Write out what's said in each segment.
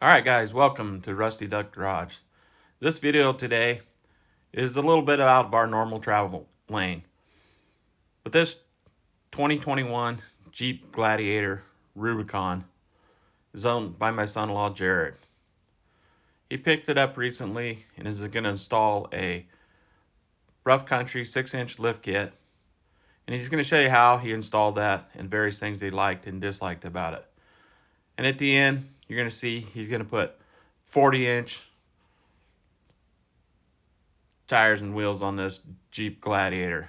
Alright guys, welcome to Rusty Duck Garage. This video today is a little bit out of our normal travel lane. But this 2021 Jeep Gladiator Rubicon is owned by my son-in-law Jared. He picked it up recently and is going to install a rough country 6-inch lift kit. And he's going to show you how he installed that and various things he liked and disliked about it. And at the end, you're going to see he's going to put 40-inch tires and wheels on this Jeep Gladiator. And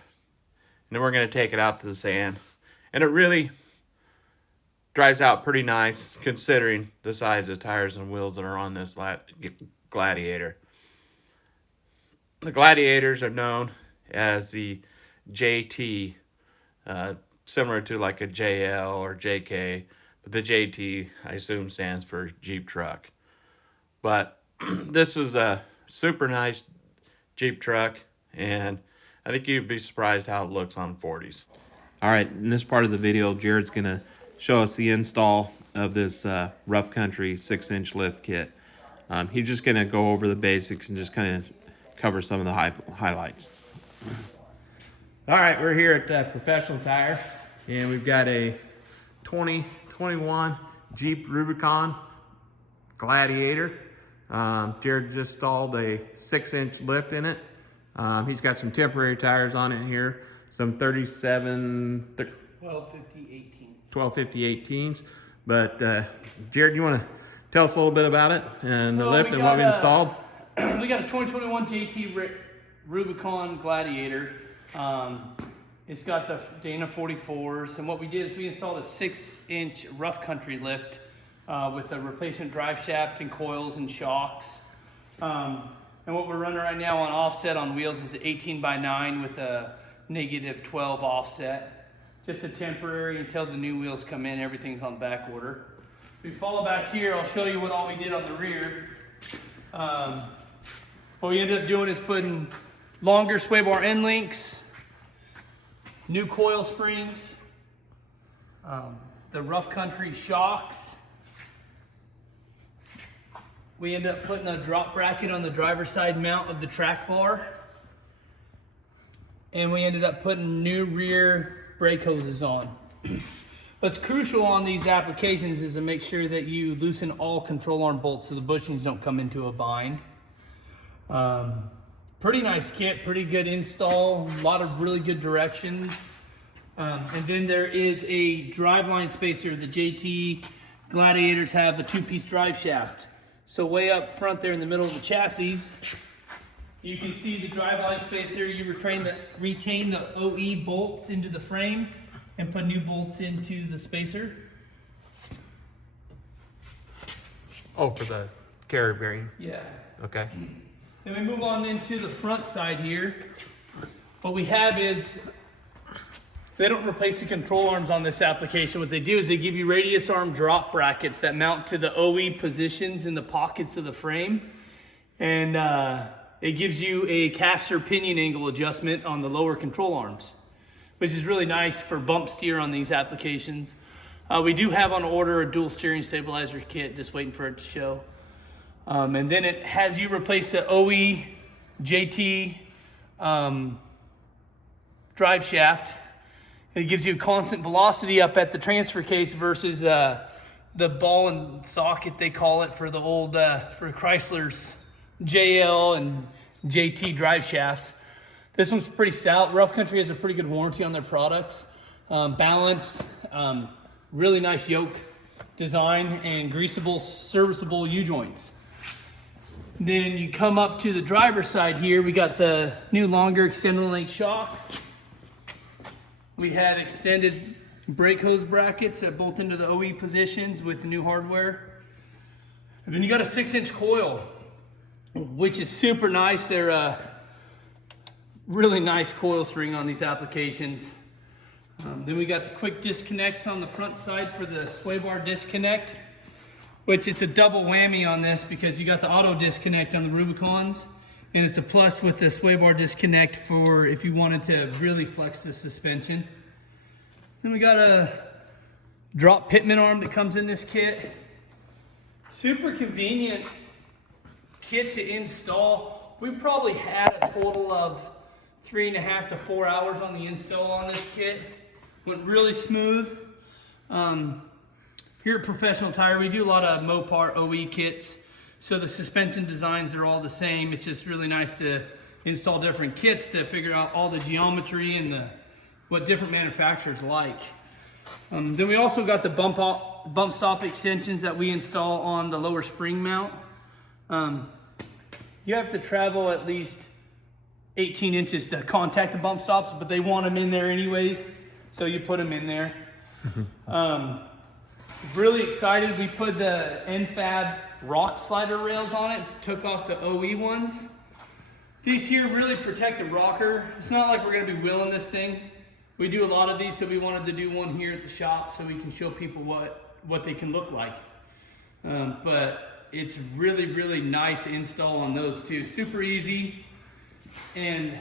then we're going to take it out to the sand. And it really drives out pretty nice considering the size of tires and wheels that are on this Gladiator. The Gladiators are known as the JT, similar to like a JL or JK. But the JT, I assume, stands for Jeep truck. But this is a super nice Jeep truck, and I think you'd be surprised how it looks on 40s. All right, in this part of the video, Jared's going to show us the install of this rough country 6-inch lift kit. He's just going to go over the basics and just kind of cover some of the highlights. All right, we're here at Professional Tire, and we've got a 2021 Jeep Rubicon Gladiator. Jared just installed a 6-inch lift in it. He's got some temporary tires on it here, some 1250 18s. But Jared, you want to tell us a little bit about it and the lift and what we installed? We got a 2021 JT Rubicon Gladiator. It's got the Dana 44s, and what we did is we installed a 6-inch rough country lift with a replacement drive shaft and coils and shocks. And what we're running right now on offset on wheels is 18x9 with a -12 offset. Just a temporary until the new wheels come in. Everything's on back order. If we follow back here, I'll show you what all we did on the rear. What we ended up doing is putting longer sway bar end links, new coil springs, the rough country shocks. We end up putting a drop bracket on the driver's side mount of the track bar. And we ended up putting new rear brake hoses on. What's crucial on these applications is to make sure that you loosen all control arm bolts so the bushings don't come into a bind. Pretty nice kit, pretty good install, a lot of really good directions. And then there is a driveline spacer. The JT Gladiators have a 2-piece drive shaft. So way up front there in the middle of the chassis, you can see the driveline spacer. You retain the OE bolts into the frame and put new bolts into the spacer. Oh, for the carrier bearing? Yeah. Okay. Then we move on into the front side here. What we have is, they don't replace the control arms on this application. What they do is they give you radius arm drop brackets that mount to the OE positions in the pockets of the frame. And it gives you a caster pinion angle adjustment on the lower control arms, which is really nice for bump steer on these applications. We do have on order a dual steering stabilizer kit, just waiting for it to show. And then it has you replace the OE JT drive shaft. It gives you a constant velocity up at the transfer case versus the ball and socket, they call it, for the old for Chrysler's JL and JT drive shafts. This one's pretty stout. Rough Country has a pretty good warranty on their products. Balanced, really nice yoke design, and greasable, serviceable U-joints. Then you come up to the driver's side here. We got the new longer extended length shocks. We had extended brake hose brackets that bolt into the OE positions with the new hardware. And then you got a 6-inch coil, which is super nice. They're a really nice coil spring on these applications. Then we got the quick disconnects on the front side for the sway bar disconnect, which it's a double whammy on this because you got the auto disconnect on the Rubicons, and it's a plus with the sway bar disconnect for if you wanted to really flex the suspension. Then we got a drop pitman arm that comes in this kit. Super convenient kit to install. We probably had a total of 3.5 to 4 hours on the install on this kit. Went really smooth. Here at Professional Tire, we do a lot of Mopar OE kits, so the suspension designs are all the same. It's just really nice to install different kits to figure out all the geometry and what different manufacturers like. Then we also got the bump stop extensions that we install on the lower spring mount. You have to travel at least 18 inches to contact the bump stops, but they want them in there anyways, so you put them in there. Really excited. We put the NFAB rock slider rails on it, took off the OE ones. These here really protect the rocker. It's not like we're going to be wheeling this thing. We do a lot of these, so we wanted to do one here at the shop so we can show people what they can look like. But it's really nice install on those too. Super easy, and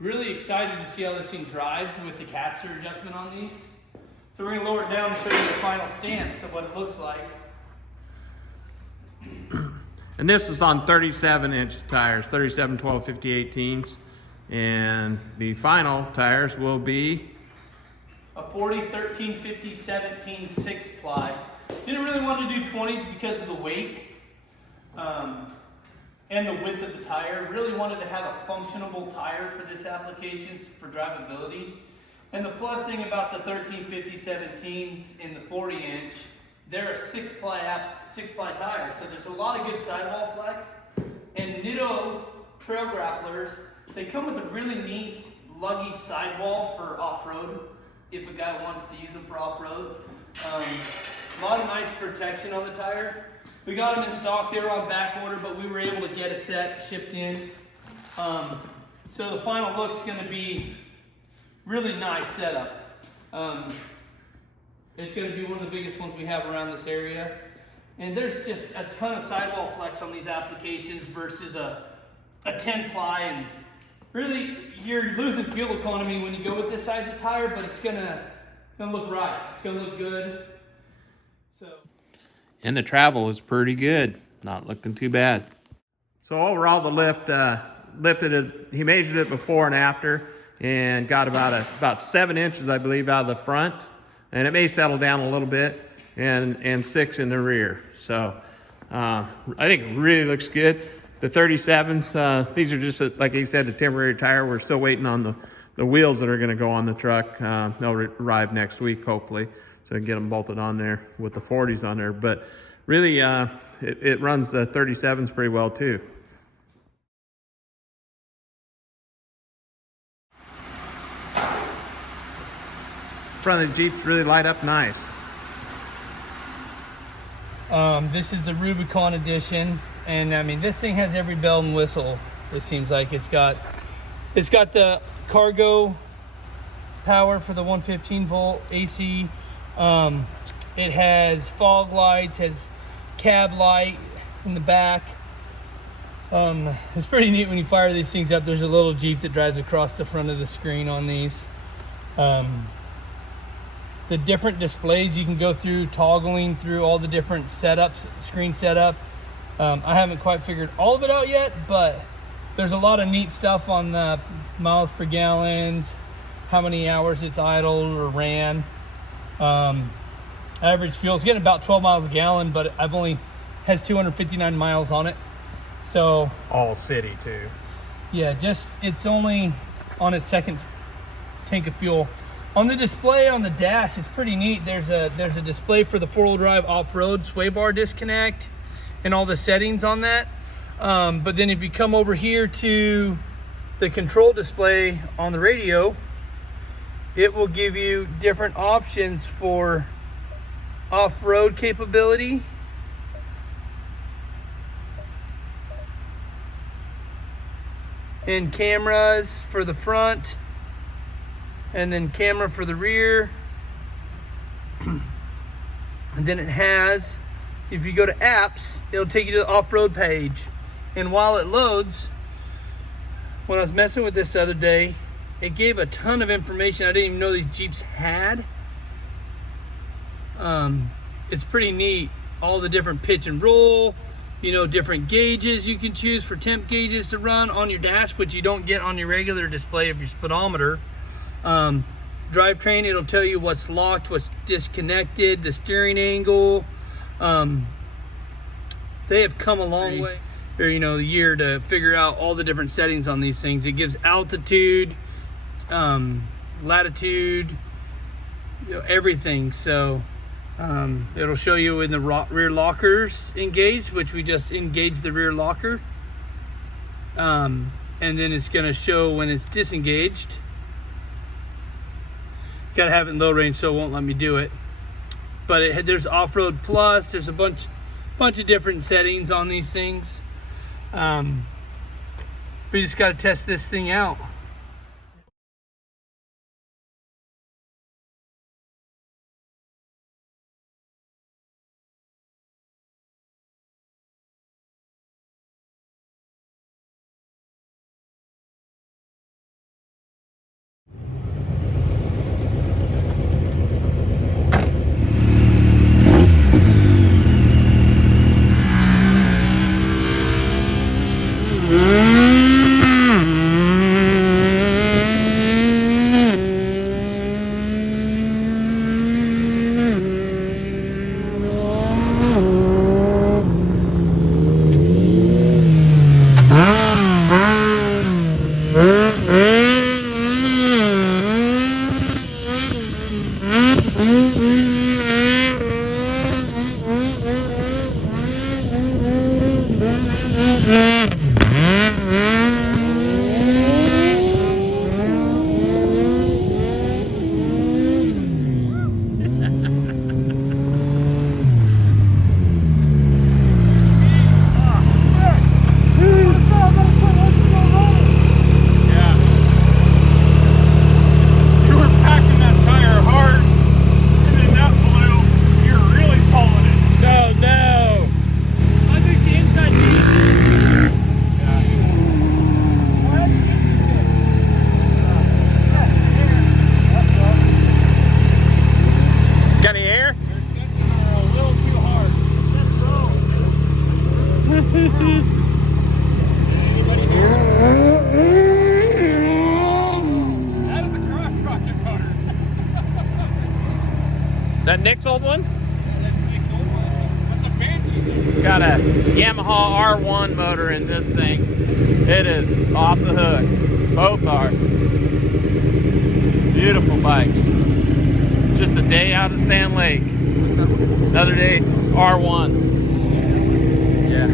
really excited to see how this thing drives with the caster adjustment on these. So we're going to lower it down and show you the final stance of what it looks like. And this is on 37-inch tires, 37, 12, 50, 18s. And the final tires will be a 40, 13, 50, 17, 6-ply. Didn't really want to do 20s because of the weight and the width of the tire. Really wanted to have a functionable tire for this application for drivability. And the plus thing about the 13, 50, 17s and the 40-inch, they're a 6-ply tire, so there's a lot of good sidewall flex. And Nitto trail grapplers, they come with a really neat luggy sidewall for off-road if a guy wants to use them for off-road. A lot of nice protection on the tire. We got them in stock. They were on back order, but we were able to get a set shipped in. So the final look's going to be really nice setup. It's going to be one of the biggest ones we have around this area. And there's just a ton of sidewall flex on these applications versus a 10-ply. And really, you're losing fuel economy when you go with this size of tire, but it's going to look right. It's going to look good. And the travel is pretty good. Not looking too bad. So overall, the lift lifted it. He measured it before and after, and got about 7 inches, I believe, out of the front, and it may settle down a little bit, and 6 in the rear. So I think it really looks good. The 37s, these are just like he said, a temporary tire. We're still waiting on the wheels that are going to go on the truck. They'll arrive next week, hopefully. So get them bolted on there with the 40s on there. But really, it runs the 37s pretty well too. Front of the Jeeps really light up nice. This is the Rubicon edition, and I mean, this thing has every bell and whistle. It seems like it's got the cargo power for the 115 volt AC. It has fog lights, has cab light in the back. It's pretty neat when you fire these things up. There's a little Jeep that drives across the front of the screen on these. The different displays you can go through, toggling through all the different setups, screen setup. I haven't quite figured all of it out yet, but there's a lot of neat stuff on the miles per gallons, how many hours it's idled or ran. Average fuel is getting about 12 miles a gallon, but I've only has 259 miles on it. So all city too. Yeah, it's only on its second tank of fuel. On the display on the dash, it's pretty neat. There's a display for the 4-wheel drive off-road sway bar disconnect and all the settings on that. But then if you come over here to the control display on the radio, it will give you different options for off-road capability. And cameras for the front, and then camera for the rear. And then it has, if you go to apps, it'll take you to the off-road page. And while it loads, when I was messing with this the other day, it gave a ton of information I didn't even know these Jeeps had. It's pretty neat. all the different pitch and roll, you know, different gauges you can choose for temp gauges to run on your dash, which you don't get on your regular display of your speedometer. Drivetrain, it'll tell you what's locked, what's disconnected, the steering angle. They have come a long way, or, you know, the year to figure out all the different settings on these things. It gives altitude, latitude, you know, everything. So it'll show you when the rear lockers engaged, which we just engaged the rear locker. And then it's going to show when it's disengaged. Got to have it in low range, so it won't let me do it. But there's off-road plus. There's a bunch of different settings on these things. We just got to test this thing out. That Nick's old one? That's Nick's old one. That's a Banshee. Got a Yamaha R1 motor in this thing. It is off the hook. Both are. Beautiful bikes. Just a day out of Sand Lake. Another day, R1. Yeah.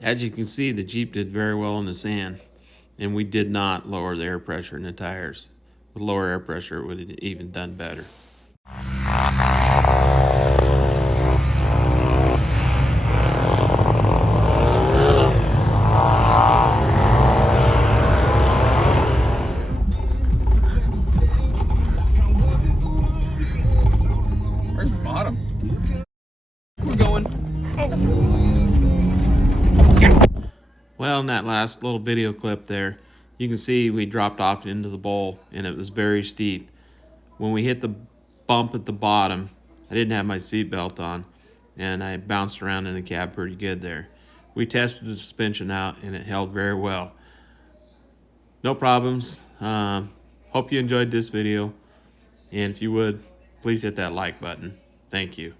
As you can see, the Jeep did very well in the sand, and we did not lower the air pressure in the tires. With lower air pressure, it would have even done better. Where's the bottom? We're going. Well, in that last little video clip there, you can see we dropped off into the bowl, and it was very steep. When we hit the bump at the bottom, I didn't have my seatbelt on, and I bounced around in the cab pretty good there. We tested the suspension out, and it held very well. No problems. Hope you enjoyed this video, and if you would, please hit that like button. Thank you.